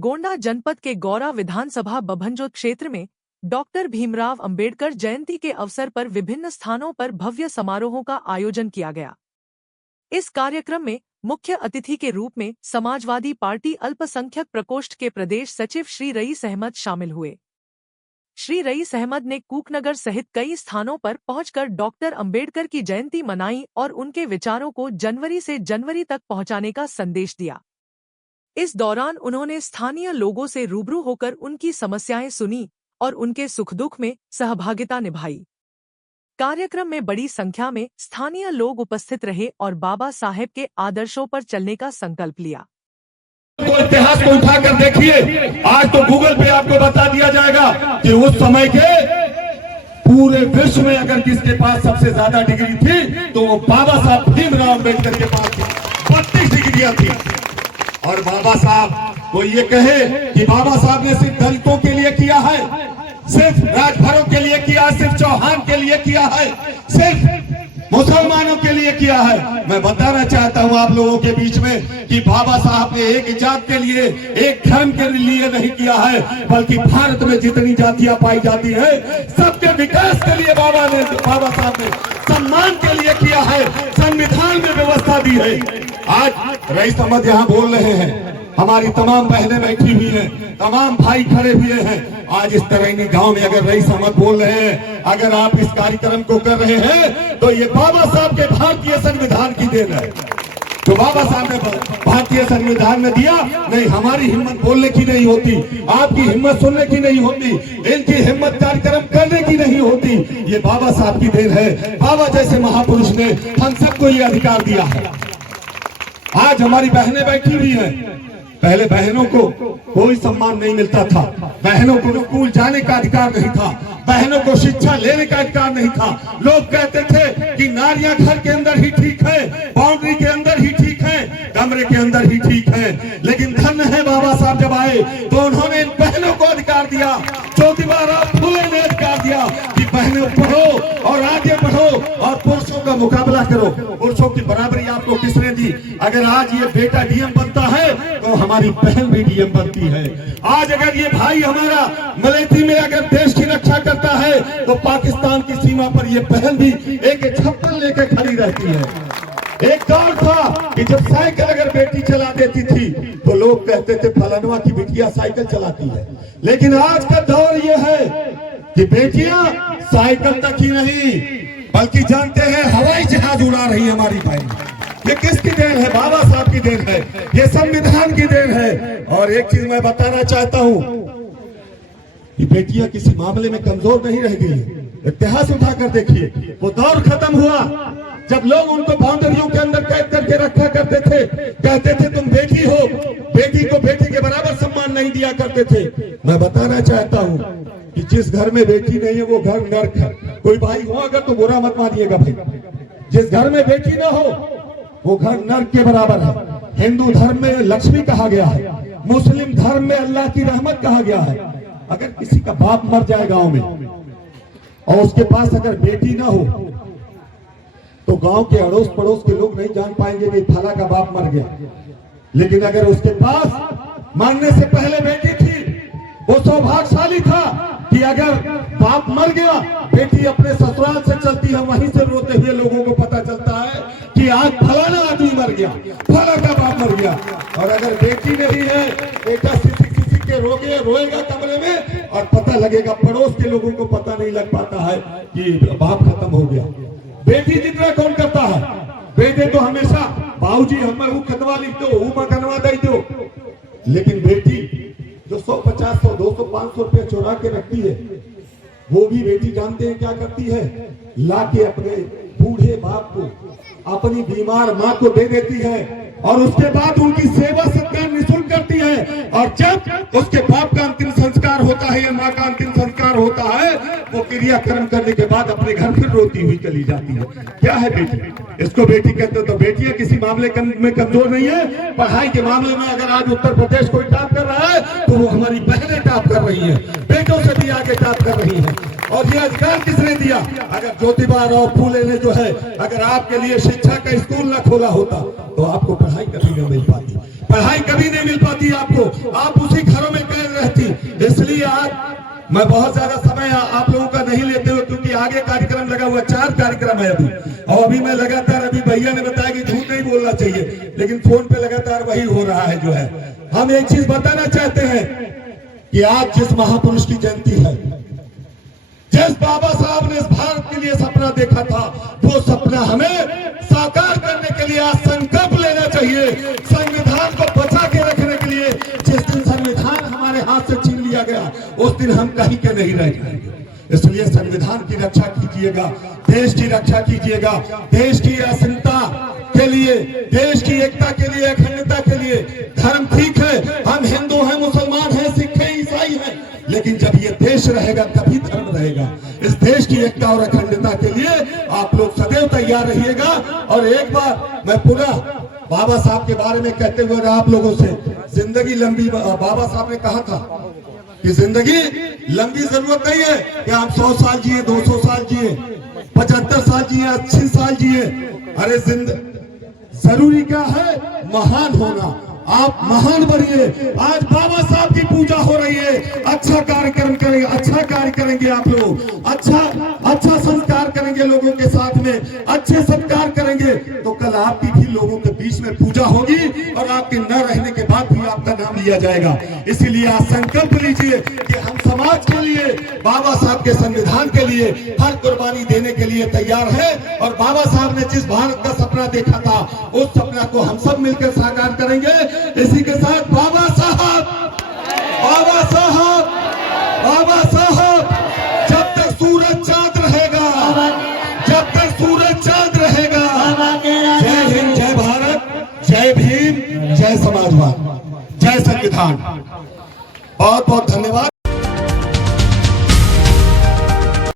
गोंडा जनपद के गौरा विधानसभा बभंजोत क्षेत्र में डॉक्टर भीमराव अंबेडकर जयंती के अवसर पर विभिन्न स्थानों पर भव्य समारोहों का आयोजन किया गया। इस कार्यक्रम में मुख्य अतिथि के रूप में समाजवादी पार्टी अल्पसंख्यक प्रकोष्ठ के प्रदेश सचिव श्री रईस अहमद शामिल हुए। श्री रईस अहमद ने कूकनगर सहित कई स्थानों पर पहुंचकर डॉक्टर अंबेडकर की जयंती मनाई और उनके विचारों को जनवरी से जनवरी तक पहुंचाने का संदेश दिया। इस दौरान उन्होंने स्थानीय लोगों से रूबरू होकर उनकी समस्याएं सुनी और उनके सुख दुख में सहभागिता निभाई। कार्यक्रम में बड़ी संख्या में स्थानीय लोग उपस्थित रहे और बाबा साहेब के आदर्शों पर चलने का संकल्प लिया। तो इतिहास को उठाकर देखिए, आज तो गूगल पे आपको बता दिया जाएगा कि उस समय के पूरे विश्व में अगर किसके पास सबसे ज्यादा डिग्री थी तो वो बाबा साहब भीमराव अम्बेडकर के पास थी। 32 डिग्रियां थी। और बाबा साहब को ये कहे कि बाबा साहब ने सिर्फ दलितों के लिए किया है, सिर्फ राजभरों के लिए किया है, सिर्फ चौहान के लिए किया है, सिर्फ मुसलमानों के लिए किया है। मैं बताना चाहता हूं आप लोगों के बीच में कि बाबा साहब ने एक जात के लिए, एक धर्म के लिए नहीं किया है, बल्कि भारत में जितनी जातियां पाई जाती है सबके विकास के लिए बाबा साहब ने सम्मान के लिए किया है, संविधान में व्यवस्था दी है। आज रईस अहमद यहाँ बोल रहे हैं, हमारी तमाम बहनें बैठी हुई हैं, तमाम भाई खड़े हुए हैं। आज इस तरह गांव में अगर रईस अहमद बोल रहे हैं, अगर आप इस कार्यक्रम को कर रहे हैं तो ये बाबा साहब के भारतीय संविधान की देन है। तो बाबा साहब ने भारतीय संविधान में दिया, नहीं हमारी हिम्मत बोलने की नहीं होती, आपकी हिम्मत सुनने की नहीं होती, इनकी हिम्मत कार्यक्रम करने की नहीं होती। ये बाबा साहब की देन है। बाबा जैसे महापुरुष ने हम सबको ये अधिकार दिया है। आज हमारी बहनें बैठी हुई हैं। पहले बहनों को कोई सम्मान नहीं मिलता था, बहनों को स्कूल जाने का अधिकार नहीं था, बहनों को शिक्षा लेने का अधिकार नहीं था। लोग कहते थे कि नारियां घर के अंदर ही ठीक है, बाउंड्री के अंदर ही ठीक है, कमरे के अंदर ही ठीक है। लेकिन धन्य है बाबा साहब जब आए तो उन्होंने इन बहनों को अधिकार दिया। ज्योतिबा फुले ने अधिकार दिया कि बहनों पढ़ो और आगे बढ़ो और पुरुषों का मुकाबला करो। पुरुषों की बराबरी आपको किसने दी? अगर आज ये बेटा डीएम बनता है तो हमारी बहन भी डीएम बनती है। आज अगर ये भाई हमारा मलेठी में अगर देश की रक्षा करता है तो पाकिस्तान की सीमा पर ये बहन भी AK-56 लेकर खड़ी रहती है। एक दौर था कि जब साइकिल अगर बेटी चला देती थी तो लोग कहते थे फलानवा की बिटिया साइकिल चलाती है। लेकिन आज का दौर ये है कि बेटियां साइकिल तक ही नहीं बल्कि जानते हैं हवाई जहाज उड़ा रही है हमारी बहन। ये किसकी देन है? बाबा साहब की देन है, ये संविधान की देन है। और एक चीज मैं बताना चाहता हूं कि बेटियां किसी मामले में कमजोर नहीं रह गई। इतिहास उठाकर देखिए, वो दौर खत्म हुआ जब लोग उनको बाउंड्रियों के अंदर कैद करके रखा करते थे, कहते थे तुम बेटी हो, बेटी को बेटी के बराबर सम्मान नहीं दिया करते थे। मैं बताना चाहता हूं कि जिस घर में बेटी नहीं है वो घर नर्क है। कोई भाई हो अगर तो बुरा मत मानिएगा भाई, जिस घर में बेटी ना हो वो घर नर्क के बराबर है। हिंदू धर्म में लक्ष्मी कहा गया है, मुस्लिम धर्म में अल्लाह की रहमत कहा गया है। अगर किसी का बाप मर जाए गांव में और उसके पास अगर बेटी ना हो तो गांव के अड़ोस पड़ोस के लोग नहीं जान पाएंगे कि फला का बाप मर गया। लेकिन अगर उसके पास मरने से पहले बेटी थी, वो सौभाग्यशाली था कि अगर बाप मर गया, बेटी अपने ससुराल से चलती है, वहीं से रोते हुए लोगों को पता चलता है कि आज फलाना आदमी मर गया, फला का बाप मर गया। और अगर बेटी नहीं है, बेटा किसी के रोएगा कमरे में और पता लगेगा, पड़ोस के लोगों को पता नहीं लग पाता है कि बाप खत्म हो गया। बेटी जितना कौन करता है? बेटे तो हमेशा बाबूजी हमें वो खतवा लिख दो, वो मकनवा दे दो। लेकिन बेटी जो 150, 100, 200, 500 रुपया चुरा के रखती है, वो भी बेटी जानते हैं क्या करती है? लाके अपने बूढ़े बाप को, अपनी बीमार माँ को दे देती है और उसके बाद उनकी सेवा सत्कार निःशुल्क करती है। और जब उसके बाप का अंतिम संस्कार होता है या माँ का अंतिम संस्कार होता है, वो क्रियाक्रम करने के बाद अपने घर फिर रोती हुई चली जाती है। क्या है बेटी? इसको बेटी कहते हो। तो बेटियां किसी मामले में कमजोर नहीं है। पढ़ाई के मामले में अगर आज उत्तर प्रदेश कोई टॉप कर रहा है तो वो हमारी बहनें टॉप कर रही है, बेटों से भी आगे टॉप कर रही है। और ये अधिकार किसने दिया? अगर ज्योतिबा फुले ने जो है, अगर आपके लिए शिक्षा का स्कूल न खोला होता तो आपको पढ़ाई कभी नहीं मिल पाती। पढ़ाई कभी भी नहीं मिल पाती आपको, आप उसी घरों में कैद रहती। इसलिए आज मैं बहुत ज्यादा समय आप लोगों का नहीं लेते हुए, क्योंकि आगे कार्यक्रम लगा हुआ, 4 कार्यक्रम है अभी, और अभी मैं लगातार, अभी भैया ने बताया कि झूठ नहीं बोलना चाहिए, लेकिन फोन पे लगातार वही हो रहा है जो है। हम एक चीज बताना चाहते हैं कि आज जिस महापुरुष की जयंती है, जिस बाबा साहब ने इस भारत के लिए सपना देखा था, वो सपना हमें साकार करने के लिए आज संकल्प लेना चाहिए। संविधान को बचा के रखने के लिए, जिस दिन संविधान हमारे हाथ से छीन लिया गया, उस दिन हम कहीं के नहीं रह जाएंगे। इसलिए संविधान की रक्षा कीजिएगा, देश की रक्षा कीजिएगा, देश की अखंडता के लिए, देश की एकता के लिए, अखंडता के लिए। धर्म ठीक है, हम हिंदू हैं, मुसलमान हैं, सिख हैं, ईसाई हैं, लेकिन जब ये देश रहेगा तभी धर्म रहेगा। इस देश की एकता और अखंडता के लिए आप लोग सदैव तैयार रहिएगा। और एक बार मैं पुनः बाबा साहब के बारे में कहते हुए आप लोगों से, जिंदगी लंबी, बाबा साहब ने कहा था कि जिंदगी लंबी जरूरत नहीं है कि आप 100 साल जिए, 200 साल जिए, 75 साल जिए, 80 साल जिए। अरे जरूरी क्या है? महान होना। आप महान बनिए। आज बाबा साहब की पूजा हो रही है, अच्छा कार्यक्रम करेंगे, अच्छा कार्य करेंगे आप लोग, अच्छा संस्कार करेंगे लोगों के साथ में, अच्छे सत्कार करेंगे, तो कल आपकी भी लोगों के बीच में पूजा होगी और आपके न रहने के बाद भी आपका नाम लिया जाएगा। इसीलिए आज संकल्प लीजिए कि हम समाज के लिए, बाबा साहब के संविधान के लिए हर कुर्बानी देने के लिए तैयार है। और बाबा साहब ने जिस भारत का सपना देखा था, उस सपना को हम सब मिलकर साकार करेंगे। इसी के साथ बाबा साहब, बाबा साहब, बाबा साहब, जब तक सूरज चांद रहेगा, जब तक सूरज चांद रहेगा। जय हिंद, जय भारत, जय भीम, जय समाजवाद, जय संविधान। बहुत बहुत धन्यवाद।